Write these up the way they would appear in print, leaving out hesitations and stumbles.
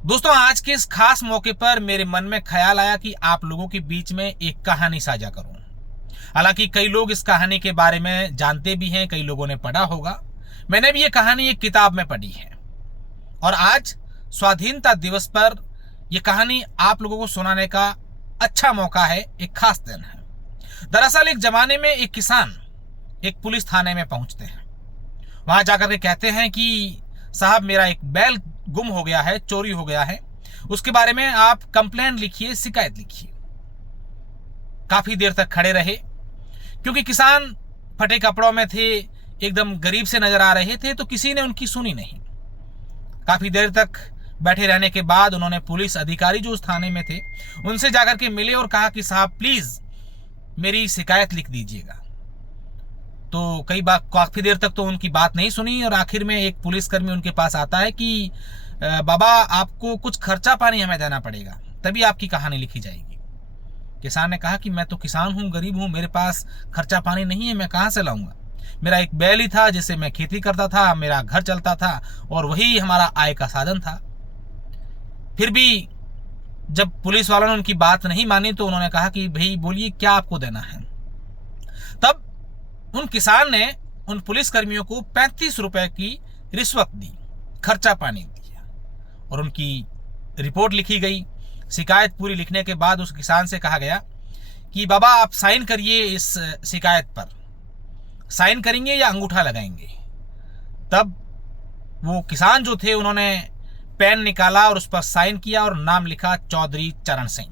दोस्तों, आज के इस खास मौके पर मेरे मन में ख्याल आया कि आप लोगों के बीच में एक कहानी साझा करूं। हालांकि कई लोग इस कहानी के बारे में जानते भी हैं, कई लोगों ने पढ़ा होगा। मैंने भी ये कहानी एक किताब में पढ़ी है और आज स्वाधीनता दिवस पर यह कहानी आप लोगों को सुनाने का अच्छा मौका है, एक खास दिन है। दरअसल एक जमाने में एक किसान एक पुलिस थाने में पहुंचते हैं। वहां जाकर के कहते हैं कि साहब, मेरा एक बैल गुम हो गया है, चोरी हो गया है, उसके बारे में आप कंप्लेंट लिखिए, शिकायत लिखिए। काफी देर तक खड़े रहे क्योंकि किसान फटे कपड़ों में थे, एकदम गरीब से नजर आ रहे थे, तो किसी ने उनकी सुनी नहीं। काफी देर तक बैठे रहने के बाद उन्होंने पुलिस अधिकारी जो उस थाने में थे उनसे जाकर के मिले और कहा कि साहब प्लीज मेरी शिकायत लिख दीजिएगा। तो काफी देर तक तो उनकी बात नहीं सुनी और आखिर में एक पुलिसकर्मी उनके पास आता है कि बाबा, आपको कुछ खर्चा पानी हमें देना पड़ेगा, तभी आपकी कहानी लिखी जाएगी। किसान ने कहा कि मैं तो किसान हूं, गरीब हूं, मेरे पास खर्चा पानी नहीं है, मैं कहां से लाऊंगा। मेरा एक बैल ही था जिससे मैं खेती करता था, मेरा घर चलता था और वही हमारा आय का साधन था। फिर भी जब पुलिस वालों ने उनकी बात नहीं मानी तो उन्होंने कहा कि भाई बोलिए, क्या आपको देना है। तब उन किसान ने उन पुलिसकर्मियों को 35 रुपए की रिश्वत दी, खर्चा पानी दिया और उनकी रिपोर्ट लिखी गई। शिकायत पूरी लिखने के बाद उस किसान से कहा गया कि बाबा, आप साइन करिए इस शिकायत पर। साइन करेंगे या अंगूठा लगाएंगे? तब वो किसान जो थे उन्होंने पेन निकाला और उस पर साइन किया और नाम लिखा चौधरी चरण सिंह।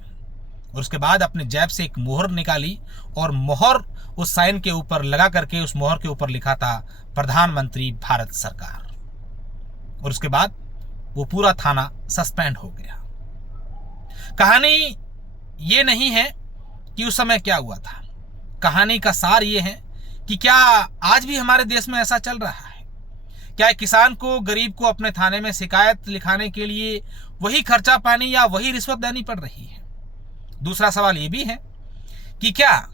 और उसके बाद अपने जेब से एक मोहर निकाली और मोहर उस साइन के ऊपर लगा करके उस मोहर के ऊपर लिखा था प्रधानमंत्री भारत सरकार। और उसके बाद वो पूरा थाना सस्पेंड हो गया। कहानी ये नहीं है कि उस समय क्या हुआ था, कहानी का सार ये है कि क्या आज भी हमारे देश में ऐसा चल रहा है? क्या किसान को, गरीब को अपने थाने में शिकायत लिखाने के लिए वही खर्चा पानी या वही रिश्वत देनी पड़ रही है? दूसरा सवाल ये भी है कि क्या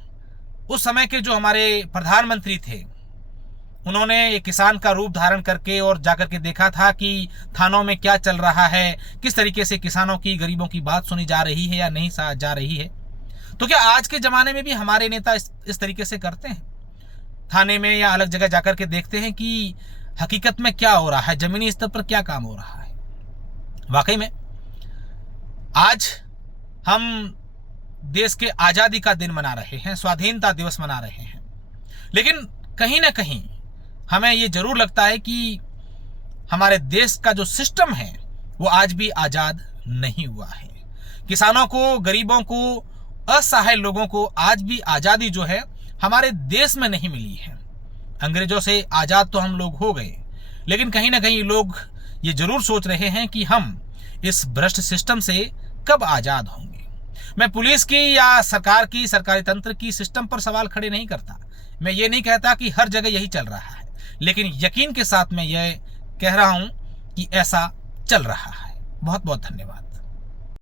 उस समय के जो हमारे प्रधानमंत्री थे उन्होंने एक किसान का रूप धारण करके और जाकर के देखा था कि थानों में क्या चल रहा है, किस तरीके से किसानों की, गरीबों की बात सुनी जा रही है या नहीं जा रही है? तो क्या आज के जमाने में भी हमारे नेता इस तरीके से करते हैं? थाने में या अलग जगह जाकर के देखते हैं कि हकीकत में क्या हो रहा है, जमीनी स्तर पर क्या काम हो रहा है? वाकई में आज हम देश के आजादी का दिन मना रहे हैं, स्वाधीनता दिवस मना रहे हैं, लेकिन कहीं ना कहीं हमें ये जरूर लगता है कि हमारे देश का जो सिस्टम है वो आज भी आजाद नहीं हुआ है। किसानों को, गरीबों को, असहाय लोगों को आज भी आजादी जो है हमारे देश में नहीं मिली है। अंग्रेजों से आजाद तो हम लोग हो गए, लेकिन कहीं ना कहीं लोग ये जरूर सोच रहे हैं कि हम इस भ्रष्ट सिस्टम से कब आजाद होंगे। मैं पुलिस की या सरकार की, सरकारी तंत्र की, सिस्टम पर सवाल खड़े नहीं करता। मैं ये नहीं कहता कि हर जगह यही चल रहा है, लेकिन यकीन के साथ मैं ये कह रहा हूं कि ऐसा चल रहा है। बहुत बहुत धन्यवाद।